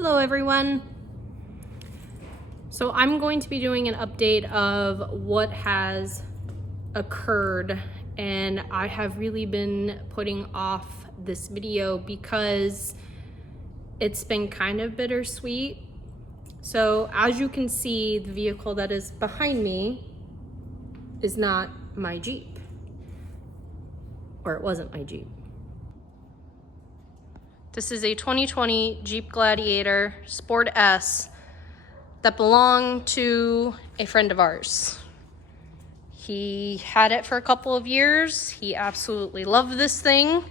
Hello everyone. So I'm going to be doing an update of what has occurred, and I have really been putting off this video because it's been kind of bittersweet. So as you can see, the vehicle that is behind me is not my Jeep, or it wasn't my Jeep. This is a 2020 Jeep Gladiator Sport S that belonged to a friend of ours. He had it for a couple of years. He absolutely loved this thing,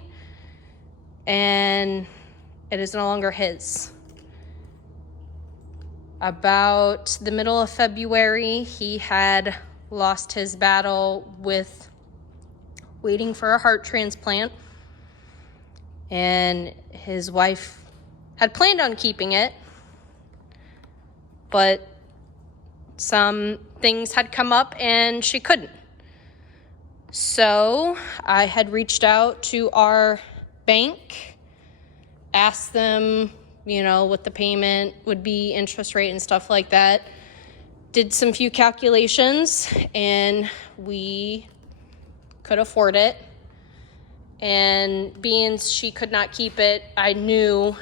and it is no longer his. About the middle of February, he had lost his battle with waiting for a heart transplant, and his wife had planned on keeping it, but some things had come up and she couldn't. So I had reached out to our bank, asked them, what the payment would be, interest rate and stuff like that. Did some few calculations and we could afford it. And being she could not keep it, I knew,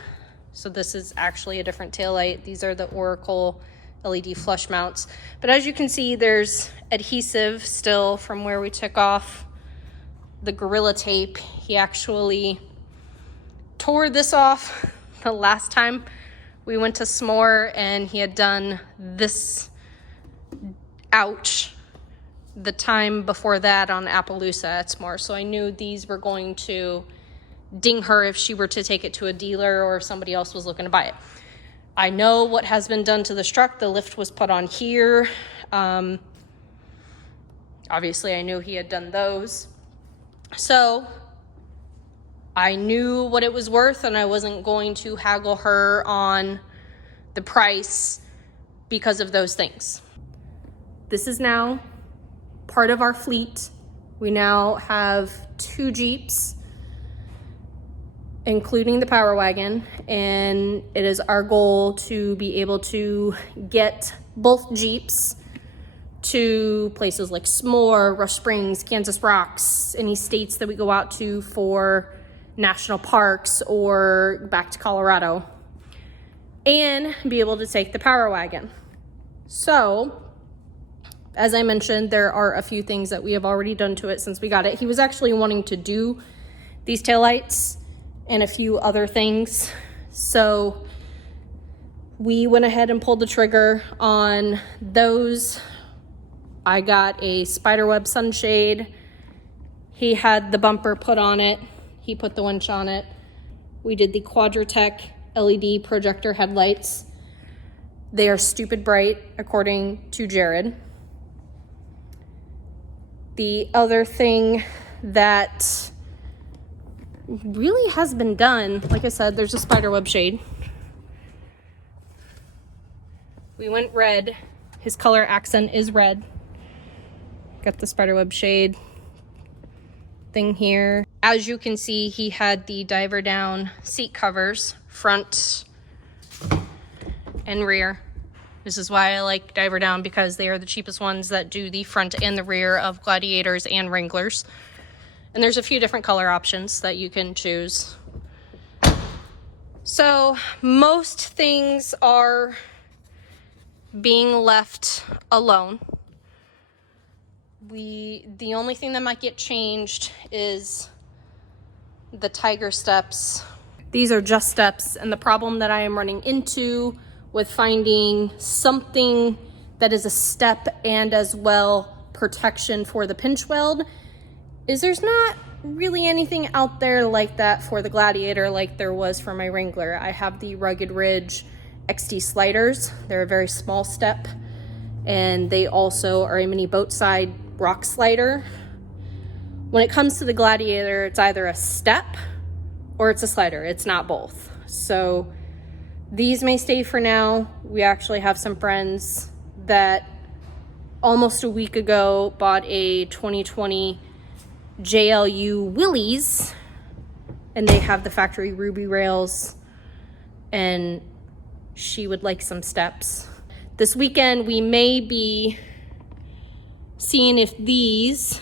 so this is actually a different taillight. These are the Oracle LED flush mounts. But as you can see, there's adhesive still from where we took off the Gorilla Tape. He actually tore this off the last time we went to S'more, and he had done this, ouch, the time before that on Appaloosa at S'more. So I knew these were going to ding her if she were to take it to a dealer or if somebody else was looking to buy it. I know what has been done to the truck. The lift was put on here. Obviously I knew he had done those. So I knew what it was worth, and I wasn't going to haggle her on the price because of those things. This is now part of our fleet. We now have 2 Jeeps, including the Power Wagon, and it is our goal to be able to get both Jeeps to places like S'more, Rush Springs, Kansas Rocks, any states that we go out to for national parks or back to Colorado, and be able to take the Power Wagon. So as I mentioned, there are a few things that we have already done to it since we got it. He was actually wanting to do these taillights and a few other things. So we went ahead and pulled the trigger on those. I got a spiderweb sunshade. He had the bumper put on it. He put the winch on it. We did the Quadratech LED projector headlights. They are stupid bright, according to Jared. The other thing that really has been done, like I said, there's a spiderweb shade. We went red. His color accent is red. Got the spiderweb shade thing here. As you can see, he had the diver down seat covers, front and rear. This is why I like diver down, because they are the cheapest ones that do the front and the rear of Gladiators and Wranglers. And there's a few different color options that you can choose. So most things are being left alone. The only thing that might get changed is the Tiger steps. These are just steps, and the problem that I am running into with finding something that is a step and as well protection for the pinch weld is there's not really anything out there like that for the Gladiator like there was for my Wrangler. I have the Rugged Ridge XT sliders. They're a very small step, and they also are a mini boat side rock slider. When it comes to the Gladiator, it's either a step or it's a slider. It's not both. So these may stay for now. We actually have some friends that almost a week ago bought a 2020 JLU Willys, and they have the factory ruby rails, and she would like some steps. This weekend, we may be seeing if these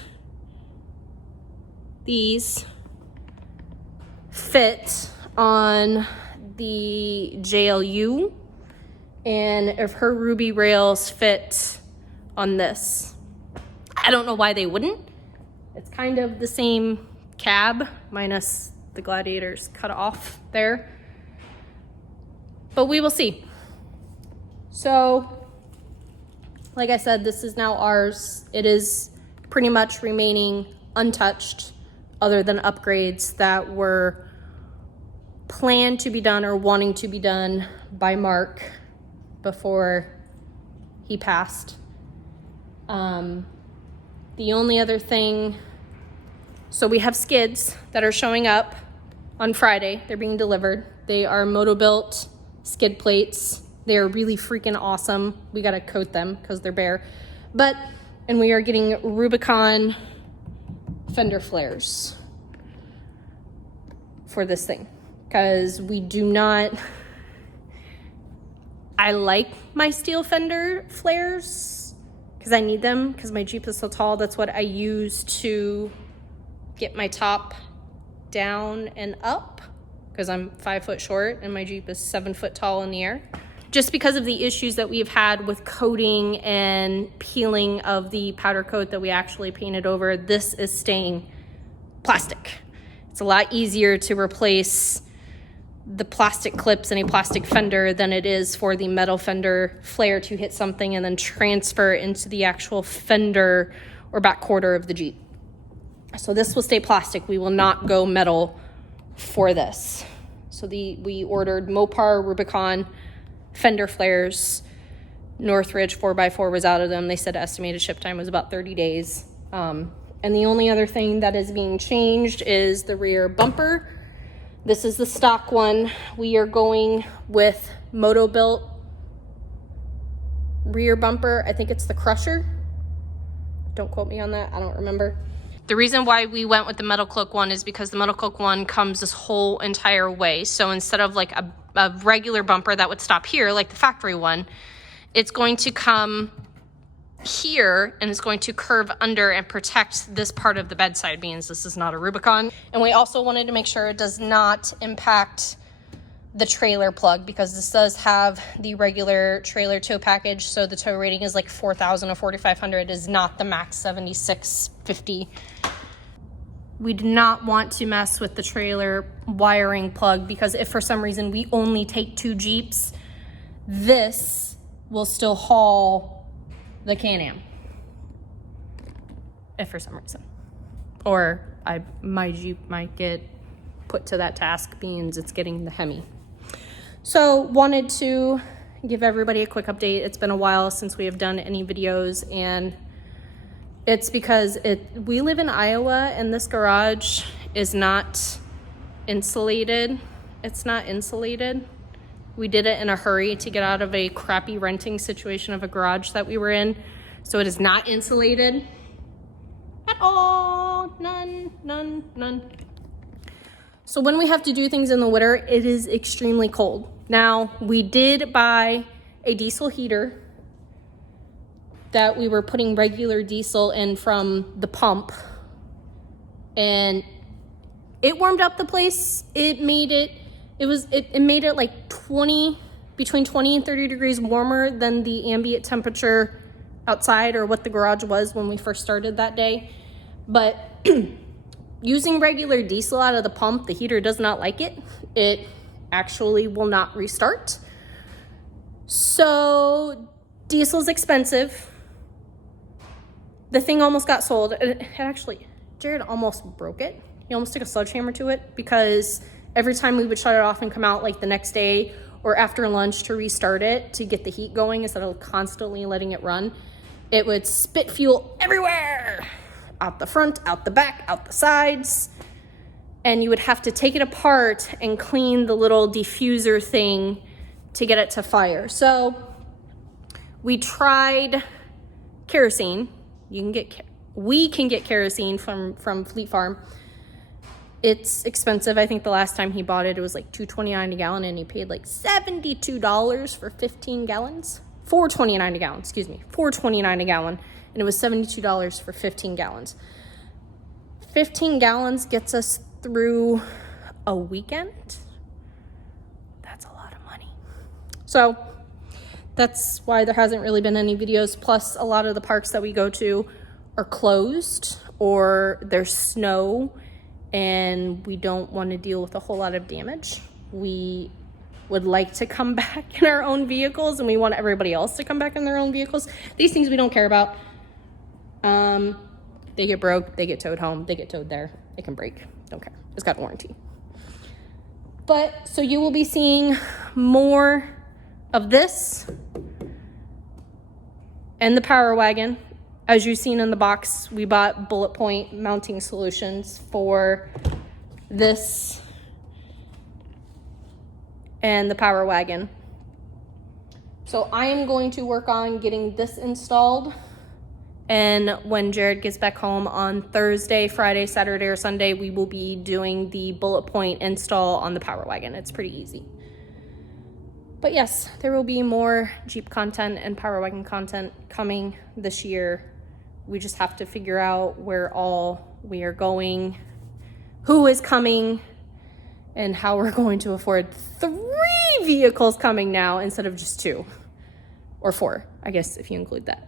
fit on the JLU and if her ruby rails fit on this. I don't know why they wouldn't. It's kind of the same cab minus the Gladiator's cut off there, but we will see. So like I said, this is now ours. It is pretty much remaining untouched other than upgrades that were planned to be done or wanting to be done by Mark before he passed. The only other thing, so we have skids that are showing up on Friday. They're being delivered. They are Moto-Built skid plates. They're really freaking awesome. We gotta coat them because they're bare. And we are getting Rubicon fender flares for this thing because we do not, I like my steel fender flares because I need them because my Jeep is so tall. That's what I use to get my top down and up because I'm 5 foot short and my Jeep is 7 foot tall in the air. Just because of the issues that we've had with coating and peeling of the powder coat that we actually painted over, this is staying plastic. It's a lot easier to replace the plastic clips in a plastic fender than it is for the metal fender flare to hit something and then transfer into the actual fender or back quarter of the Jeep. So this will stay plastic. We will not go metal for this. So we ordered Mopar Rubicon fender flares. Northridge 4x4 was out of them. They said estimated ship time was about 30 days. And the only other thing that is being changed is the rear bumper. This is the stock one. We are going with Moto-Built rear bumper. I think it's the Crusher. Don't quote me on that. I don't remember. The reason why we went with the Metal Cloak one is because the Metal Cloak one comes this whole entire way. So instead of like a regular bumper that would stop here, like the factory one, it's going to come here and it's going to curve under and protect this part of the bedside, means this is not a Rubicon. And we also wanted to make sure it does not impact the trailer plug because this does have the regular trailer tow package. So the tow rating is like 4,000 or 4,500, is not the max 7,650. We do not want to mess with the trailer wiring plug because if for some reason we only take 2 Jeeps, this will still haul the Can-Am. If for some reason. Or my Jeep might get put to that task, means it's getting the Hemi. So wanted to give everybody a quick update. It's been a while since we have done any videos, and it's because we live in Iowa and this garage is not insulated. It's not insulated. We did it in a hurry to get out of a crappy renting situation of a garage that we were in. So it is not insulated at all. None. So when we have to do things in the winter, it is extremely cold. Now, we did buy a diesel heater that we were putting regular diesel in from the pump, and it warmed up the place. It made it like between 20 and 30 degrees warmer than the ambient temperature outside or what the garage was when we first started that day. But using regular diesel out of the pump, the heater does not like it. It actually will not restart. So diesel's expensive. The thing almost got sold. Jared almost broke it. He almost took a sledgehammer to it because every time we would shut it off and come out like the next day or after lunch to restart it to get the heat going instead of constantly letting it run, it would spit fuel everywhere. Out the front, out the back, out the sides. And you would have to take it apart and clean the little diffuser thing to get it to fire. So we tried kerosene. We can get kerosene from Fleet Farm. It's expensive. I think the last time he bought it, it was like $2.29 a gallon, and he paid like $72 for 15 gallons. $4.29 a gallon, excuse me, $4.29 a gallon, and it was $72 for 15 gallons. 15 gallons gets us through a weekend. That's a lot of money. So that's why there hasn't really been any videos. Plus, a lot of the parks that we go to are closed or there's snow, and we don't want to deal with a whole lot of damage. We would like to come back in our own vehicles, and we want everybody else to come back in their own vehicles. These things we don't care about. They get broke, they get towed home, they get towed there. It can break, don't care. It's got warranty. But, so you will be seeing more of this and the Power Wagon. As you've seen in the box, we bought bullet point mounting solutions for this and the Power Wagon. So I am going to work on getting this installed, and when Jared gets back home on Thursday, Friday, Saturday, or Sunday, we will be doing the bullet point install on the Power Wagon. It's pretty easy. But yes, there will be more Jeep content and Power Wagon content coming this year. We just have to figure out where all we are going, who is coming, and how we're going to afford 3 vehicles coming now instead of just 2 or 4, I guess, if you include that.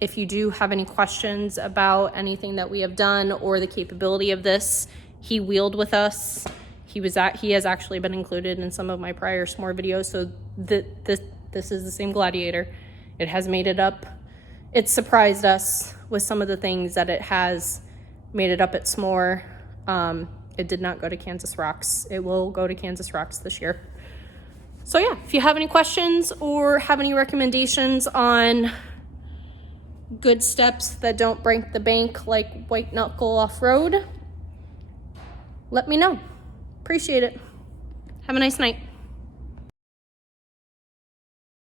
If you do have any questions about anything that we have done or the capability of this, he wheeled with us. He has actually been included in some of my prior s'more videos. So this is the same Gladiator. It has made it up. It surprised us with some of the things that it has made it up at s'more. It did not go to Kansas Rocks. It will go to Kansas Rocks this year. So yeah, if you have any questions or have any recommendations on good steps that don't break the bank like white knuckle off-road, let me know. Appreciate it. Have a nice night.